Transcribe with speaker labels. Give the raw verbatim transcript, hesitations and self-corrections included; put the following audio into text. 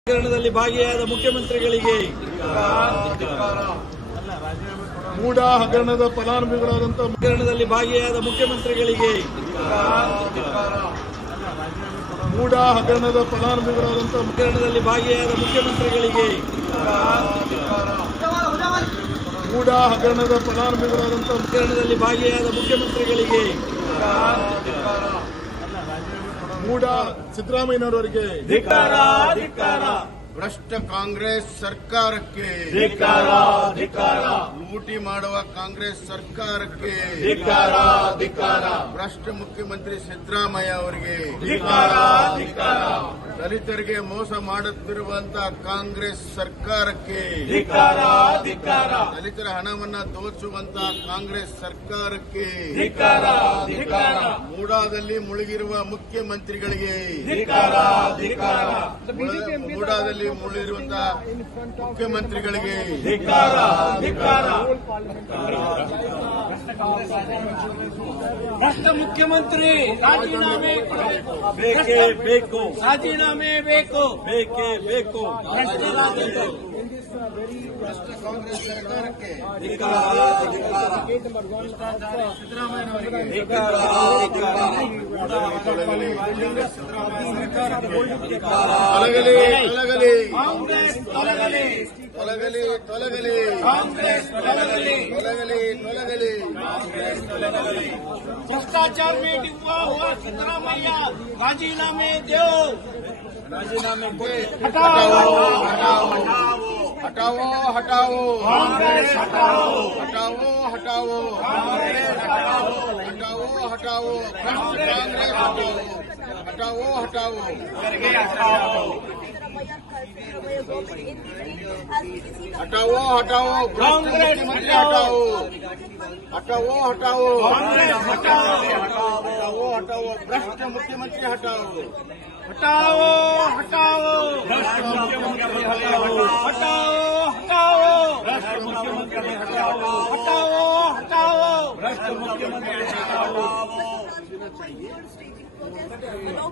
Speaker 1: ಪ್ರಕರಣದಲ್ಲಿ ಭಾಗಿಯಾದ ಮುಖ್ಯಮಂತ್ರಿಗಳಿಗೆ
Speaker 2: ಮೂಡ ಹಗರಣದ ಫಲಾನುಭವಿಗಳಾದಂಥ
Speaker 1: ಪ್ರಕರಣದಲ್ಲಿ ಭಾಗಿಯಾದ ಮುಖ್ಯಮಂತ್ರಿಗಳಿಗೆ
Speaker 2: ಮೂಡ ಹಗರಣದ ಫಲಾನುಭವಿಗಳಾದಂಥ
Speaker 1: ಪ್ರಕರಣದಲ್ಲಿ ಭಾಗಿಯಾದ ಮುಖ್ಯಮಂತ್ರಿಗಳಿಗೆ
Speaker 2: ಮೂಡ ಹಗರಣದ ಫಲಾನುಭವಿಗಳಾದಂಥ
Speaker 1: ಪ್ರಕರಣದಲ್ಲಿ ಭಾಗಿಯಾದ ಮುಖ್ಯಮಂತ್ರಿಗಳಿಗೆ
Speaker 2: ಮೂಡ ಸಿದ್ದರಾಮಯ್ಯನವರಿಗೆ
Speaker 1: ಧಿಕ್ಕಾರ ಧಿಕ್ಕಾರ
Speaker 3: ಭ್ರಷ್ಟ ಕಾಂಗ್ರೆಸ್ ಸರ್ಕಾರಕ್ಕೆ
Speaker 1: ಧಿಕ್ಕಾರ ಧಿಕ್ಕಾರ
Speaker 3: ಲೂಟಿ ಮಾಡುವ ಕಾಂಗ್ರೆಸ್ ಸರ್ಕಾರಕ್ಕೆ
Speaker 1: ಧಿಕ್ಕಾರ ಧಿಕ್ಕಾರ
Speaker 3: ಭ್ರಷ್ಟ ಮುಖ್ಯಮಂತ್ರಿ ಸಿದ್ದರಾಮಯ್ಯ ಅವರಿಗೆ
Speaker 1: ಧಿಕ್ಕಾರ ಧಿಕ್ಕಾರ
Speaker 3: ದಲಿತರಿಗೆ ಮೋಸ ಮಾಡುತ್ತಿರುವಂತಹ ಕಾಂಗ್ರೆಸ್ ಸರ್ಕಾರಕ್ಕೆ
Speaker 1: ಧಿಕ್ಕಾರ ಧಿಕ್ಕಾರ
Speaker 3: ದಲಿತರ ಹಣವನ್ನ ದೋಚುವಂತಹ ಕಾಂಗ್ರೆಸ್ ಸರ್ಕಾರಕ್ಕೆ
Speaker 1: ಧಿಕ್ಕಾರ ಧಿಕ್ಕಾರ
Speaker 3: ಮೂಡಾದಲ್ಲಿ ಮುಳುಗಿರುವ ಮುಖ್ಯಮಂತ್ರಿಗಳಿಗೆ
Speaker 1: ಧಿಕ್ಕಾರ ಧಿಕ್ಕಾರ
Speaker 3: ಮೂಡಾದಲ್ಲಿ ಮುಳುಗಿರುವಂತಹ ಮುಖ್ಯಮಂತ್ರಿಗಳಿಗೆ
Speaker 1: ಧಿಕ್ಕಾರ ಧಿಕ್ಕಾರ ಭ್ರಷ್ಟ ಮುಖ್ಯಮಂತ್ರಿ ರಾಜೀನಾಮೆ ಕೊಡಬೇಕು.
Speaker 2: ಬೇಕೇ ಬೇಕು
Speaker 1: ರಾಜೀನಾಮೆ ಬೇಕು
Speaker 2: ಬೇಕೇ ಬೇಕು
Speaker 1: ಭ್ರಷ್ಟರಾಗಿದ್ದು
Speaker 3: ಭ್ರಷ್ಟ ಕಾಂಗ್ರೆಸ್ ಸರ್ಕಾರಕ್ಕೆ
Speaker 1: ಧಿಕ್ಕಾರ ಧಿಕ್ಕಾರ
Speaker 3: ಸಿದ್ದರಾಮಯ್ಯನವರಿಗೆ
Speaker 1: ಧಿಕ್ಕಾರ
Speaker 3: ತೊಲಗಲಿ ತೊಲಗಲಿ
Speaker 1: ಕಾಂಗ್ರೆಸ್ ತೊಲಗಲಿ
Speaker 3: ತೊಲಗಲಿ ತೊಲಗಲಿ
Speaker 1: ಕಾಂಗ್ರೆಸ್ ತೊಲಗಲಿ
Speaker 3: ತೊಲಗಲಿ ತೊಲಗಲಿ
Speaker 1: भ्रष्टाचार में डूबा हुआ सिद्धरामैया राजीनामे दो
Speaker 2: ರಾಜೀನಾಮೆ
Speaker 3: हटाओ हटाओ हटाओ हटाओ
Speaker 1: कांग्रेस हटाओ
Speaker 3: हटाओ हटाओ हटाओ हटाओ भ्रष्ट कांग्रेस हटाओ हटाओ हटाओ हटाओ हटाओ भ्रष्ट मुख्यमंत्री हटाओ हटाओ हटाओ हटाओ हटाओ भ्रष्ट मुख्यमंत्री हटाओ
Speaker 1: हटाओ हटाओ
Speaker 3: भ्रष्ट मुख्यमंत्री हटाओ
Speaker 1: हटाओ हटाओ
Speaker 3: भ्रष्ट मुख्यमंत्री हटाओ
Speaker 1: हटाओ हटाओ
Speaker 3: भ्रष्ट मुख्यमंत्री हटाओ